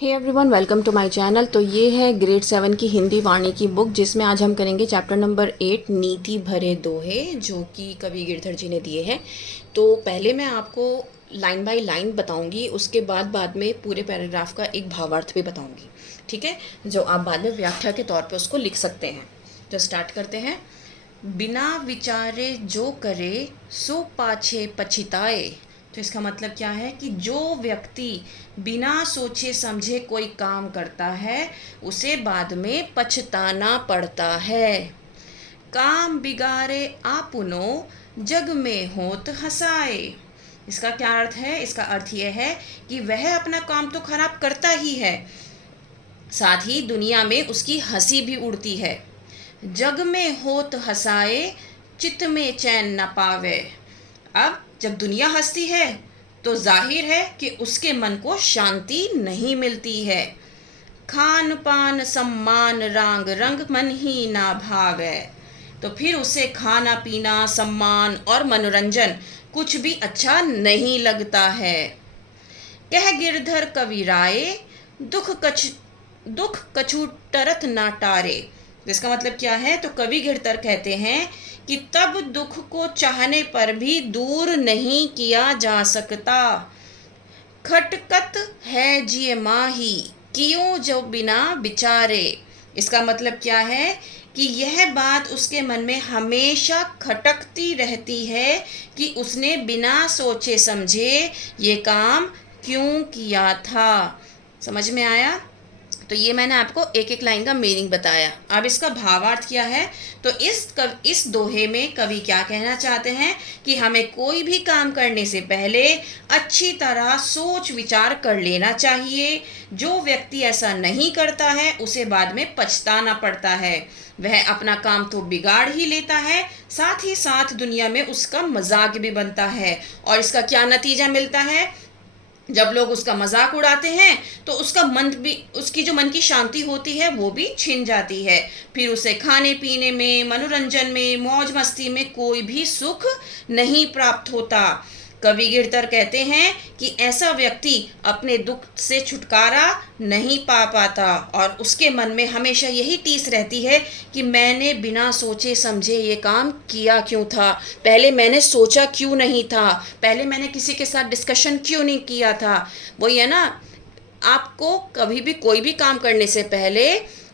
Hey everyone, welcome to my channel. तो ये है ग्रेड 7 की हिंदी वाणी की बुक, जिसमें आज हम करेंगे चैप्टर नंबर 8 नीति भरे दोहे, जो कि कवि गिरधर जी ने दिए हैं। तो पहले मैं आपको लाइन बाय लाइन बताऊंगी, उसके बाद में पूरे पैराग्राफ का एक भावार्थ भी बताऊंगी, ठीक है, जो आप बाद में व्याख्या के तौर पे उसको लिख सकते हैं। तो स्टार्ट करते हैं। बिना विचारे जो करे सो पाछे पछिताए। तो इसका मतलब क्या है कि जो व्यक्ति बिना सोचे समझे कोई काम करता है उसे बाद में पछताना पड़ता है। काम बिगाड़े आपुनो जग में होत हंसाए। इसका क्या अर्थ है? इसका अर्थ यह है कि वह अपना काम तो खराब करता ही है, साथ ही दुनिया में उसकी हंसी भी उड़ती है। जग में होत हंसाए चित्त में चैन न पावे। अब जब दुनिया हंसती है तो जाहिर है कि उसके मन को शांति नहीं मिलती है। खान पान सम्मान रांग रंग मन ही ना भावे। तो फिर उसे खाना पीना, सम्मान और मनोरंजन कुछ भी अच्छा नहीं लगता है। कह गिरधर कवि राय दुख कछु टरत ना टारे। इसका मतलब क्या है? तो कवि गिरधर कहते हैं कि तब दुख को चाहने पर भी दूर नहीं किया जा सकता। खटकत है जिय माही क्यों जो बिना विचारे। इसका मतलब क्या है कि यह बात उसके मन में हमेशा खटकती रहती है कि उसने बिना सोचे समझे ये काम क्यों किया था। समझ में आया? तो ये मैंने आपको एक एक लाइन का मीनिंग बताया। अब इसका भावार्थ क्या है? तो इस दोहे में कवि क्या कहना चाहते हैं कि हमें कोई भी काम करने से पहले अच्छी तरह सोच विचार कर लेना चाहिए। जो व्यक्ति ऐसा नहीं करता है उसे बाद में पछताना पड़ता है। वह अपना काम तो बिगाड़ ही लेता है, साथ ही साथ दुनिया में उसका मजाक भी बनता है। और इसका क्या नतीजा मिलता है? जब लोग उसका मजाक उड़ाते हैं तो उसका मन भी, उसकी जो मन की शांति होती है वो भी छिन जाती है। फिर उसे खाने पीने में, मनोरंजन में, मौज मस्ती में कोई भी सुख नहीं प्राप्त होता। कवि गिरधर कहते हैं कि ऐसा व्यक्ति अपने दुख से छुटकारा नहीं पा पाता और उसके मन में हमेशा यही टीस रहती है कि मैंने बिना सोचे समझे ये काम किया क्यों था, पहले मैंने सोचा क्यों नहीं था, पहले मैंने किसी के साथ डिस्कशन क्यों नहीं किया था। वही है ना, आपको कभी भी कोई भी काम करने से पहले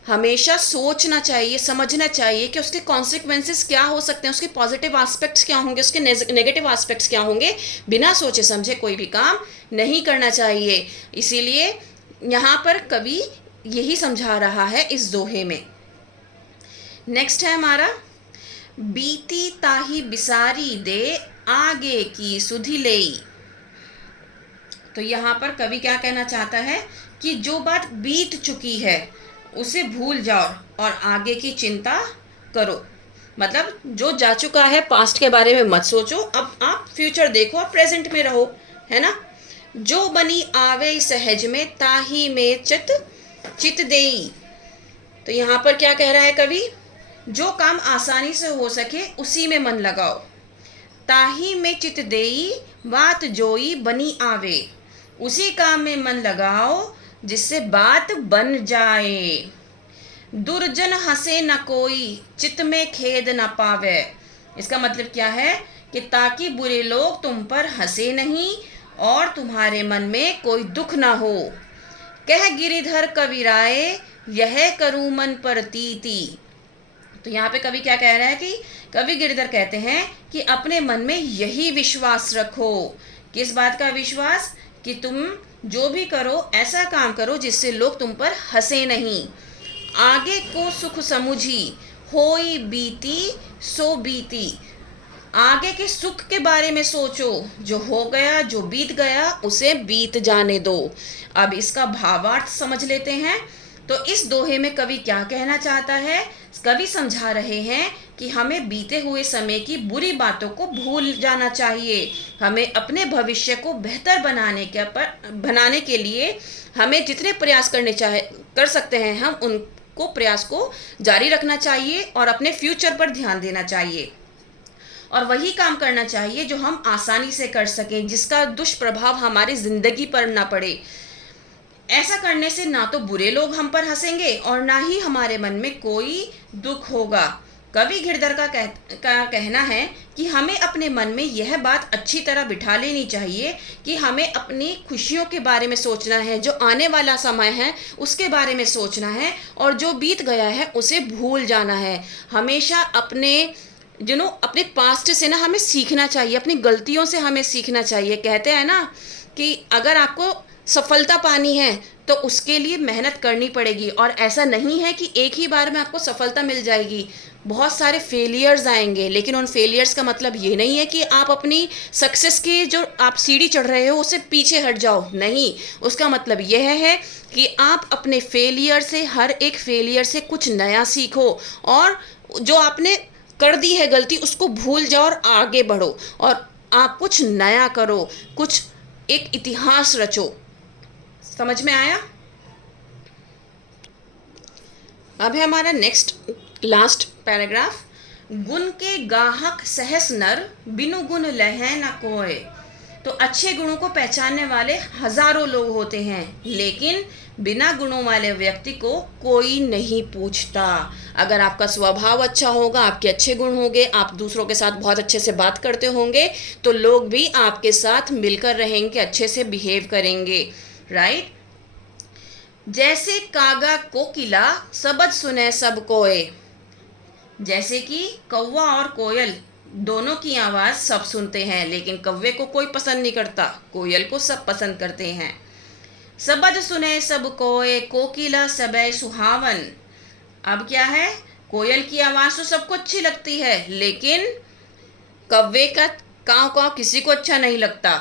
हमेशा सोचना चाहिए, समझना चाहिए कि उसके कॉन्सिक्वेंसेस क्या हो सकते हैं, उसके पॉजिटिव एस्पेक्ट्स क्या होंगे, उसके नेगेटिव एस्पेक्ट्स क्या होंगे। बिना सोचे समझे कोई भी काम नहीं करना चाहिए। इसीलिए यहाँ पर कवि यही समझा रहा है इस दोहे में। नेक्स्ट है हमारा, बीती ताही बिसारी दे आगे की सुधि लेई। तो यहाँ पर कवि क्या कहना चाहता है कि जो बात बीत चुकी है उसे भूल जाओ और आगे की चिंता करो। मतलब जो जा चुका है, पास्ट के बारे में मत सोचो, अब आप फ्यूचर देखो, आप प्रेजेंट में रहो, है ना। जो बनी आवे सहज में ताही में चित देई। तो यहाँ पर क्या कह रहा है कवि? जो काम आसानी से हो सके उसी में मन लगाओ। ताही में चित देई बात जोई बनी आवे। उसी काम में मन लगाओ जिससे बात बन जाए। दुर्जन हंसे न कोई चित्त में खेद न पावे। इसका मतलब क्या है कि ताकि बुरे लोग तुम पर हंसे नहीं और तुम्हारे मन में कोई दुख ना हो। कह गिरिधर कविराए यह करूँ मन पर तीती। तो यहाँ पे कवि क्या कह रहा है कि कवि गिरधर कहते हैं कि अपने मन में यही विश्वास रखो। किस बात का विश्वास? कि तुम जो भी करो ऐसा काम करो जिससे लोग तुम पर हंसे नहीं। आगे को सुख समुझी होई बीती सो बीती। आगे के सुख के बारे में सोचो, जो हो गया, जो बीत गया उसे बीत जाने दो। अब इसका भावार्थ समझ लेते हैं। तो इस दोहे में कवि क्या कहना चाहता है? कवि समझा रहे हैं कि हमें बीते हुए समय की बुरी बातों को भूल जाना चाहिए। हमें अपने भविष्य को बेहतर बनाने के लिए हमें जितने प्रयास कर सकते हैं, हम उनको प्रयास को जारी रखना चाहिए और अपने फ्यूचर पर ध्यान देना चाहिए। और वही काम करना चाहिए जो हम आसानी से कर सकें, जिसका दुष्प्रभाव हमारी ज़िंदगी पर ना पड़े। ऐसा करने से ना तो बुरे लोग हम पर हंसेंगे और ना ही हमारे मन में कोई दुख होगा। कवि गिरधर का कहना है कि हमें अपने मन में यह बात अच्छी तरह बिठा लेनी चाहिए कि हमें अपनी खुशियों के बारे में सोचना है, जो आने वाला समय है उसके बारे में सोचना है, और जो बीत गया है उसे भूल जाना है। हमेशा अपने पास्ट से ना हमें सीखना चाहिए, अपनी गलतियों से हमें सीखना चाहिए। कहते हैं ना कि अगर आपको सफलता पानी है तो उसके लिए मेहनत करनी पड़ेगी, और ऐसा नहीं है कि एक ही बार में आपको सफलता मिल जाएगी। बहुत सारे फेलियर्स आएंगे, लेकिन उन फेलियर्स का मतलब ये नहीं है कि आप अपनी सक्सेस की जो आप सीढ़ी चढ़ रहे हो उससे पीछे हट जाओ। नहीं, उसका मतलब यह है कि आप अपने फेलियर से, हर एक फेलियर से कुछ नया सीखो, और जो आपने कर दी है गलती उसको भूल जाओ और आगे बढ़ो, और आप कुछ नया करो, कुछ एक इतिहास रचो। समझ में आया? अब है हमारा नेक्स्ट लास्ट पैराग्राफ। गुण के गाहक सहस नर, बिनु गुण लहै न कोय। तो अच्छे गुणों को पहचानने वाले हजारों लोग होते हैं, लेकिन बिना गुणों वाले व्यक्ति को कोई नहीं पूछता। अगर आपका स्वभाव अच्छा होगा, आपके अच्छे गुण होंगे, आप दूसरों के साथ बहुत अच्छे से बात करते होंगे, तो लोग भी आपके साथ मिलकर रहेंगे, अच्छे से बिहेव करेंगे। राइट? जैसे कागा कोकिला, सबद सुने सब कोय। जैसे कि कौवा और कोयल दोनों की आवाज़ सब सुनते हैं, लेकिन कौवे को कोई पसंद नहीं करता, कोयल को सब पसंद करते हैं। सबद सुने सब कोय, कोकिला सबे सुहावन। अब क्या है, कोयल की आवाज़ तो सबको अच्छी लगती है, लेकिन कौवे का काव काव किसी को अच्छा नहीं लगता।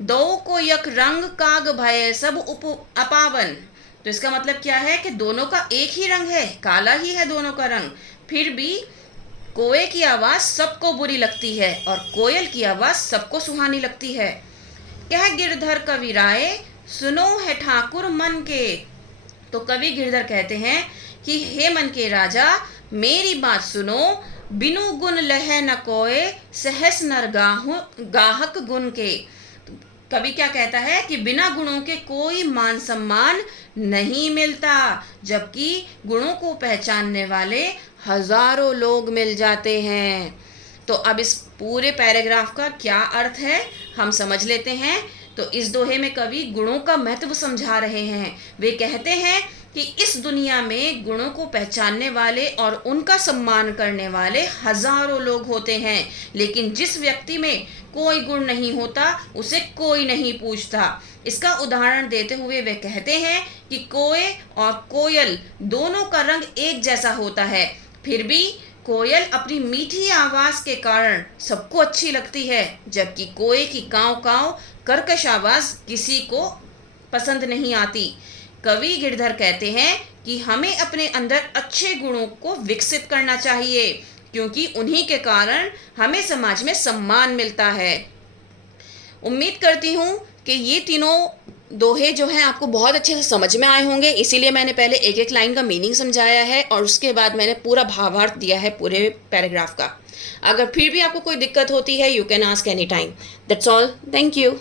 दो को यक रंग काग भय, सब अपावन। तो इसका मतलब क्या है कि दोनों का एक ही रंग है, काला ही है दोनों का रंग, फिर भी कोए की आवाज़ सबको बुरी लगती है और कोयल की आवाज़ सबको सुहानी लगती है। कह गिरधर कवि राय, सुनो है ठाकुर मन के। तो कवि गिरधर कहते हैं कि हे मन के राजा, मेरी बात सुनो, बिनु गुण लहै न कोय, सहस नर गाहक गुण के। कवि क्या कहता है कि बिना गुणों के कोई मान सम्मान नहीं मिलता, जबकि गुणों को पहचानने वाले हजारों लोग मिल जाते हैं। तो अब इस पूरे पैराग्राफ का क्या अर्थ है हम समझ लेते हैं। तो इस दोहे में कवि गुणों का महत्व समझा रहे हैं। वे कहते हैं कि इस दुनिया में गुणों को पहचानने वाले और उनका सम्मान करने वाले हजारों लोग होते हैं, लेकिन जिस व्यक्ति में कोई गुण नहीं होता उसे कोई नहीं पूछता। इसका उदाहरण देते हुए वे कहते हैं कि कोए और कोयल दोनों का रंग एक जैसा होता है, फिर भी कोयल अपनी मीठी आवाज़ के कारण सबको अच्छी लगती है, जबकि कोए की काँव काँव कर्कश आवाज़ किसी को पसंद नहीं आती। कवि गिरधर कहते हैं कि हमें अपने अंदर अच्छे गुणों को विकसित करना चाहिए, क्योंकि उन्हीं के कारण हमें समाज में सम्मान मिलता है। उम्मीद करती हूँ कि ये तीनों दोहे जो हैं आपको बहुत अच्छे से समझ में आए होंगे, इसीलिए मैंने पहले एक एक लाइन का मीनिंग समझाया है और उसके बाद मैंने पूरा भावार्थ दिया है पूरे पैराग्राफ का। अगर फिर भी आपको कोई दिक्कत होती है, you can ask any time. That's all. Thank you.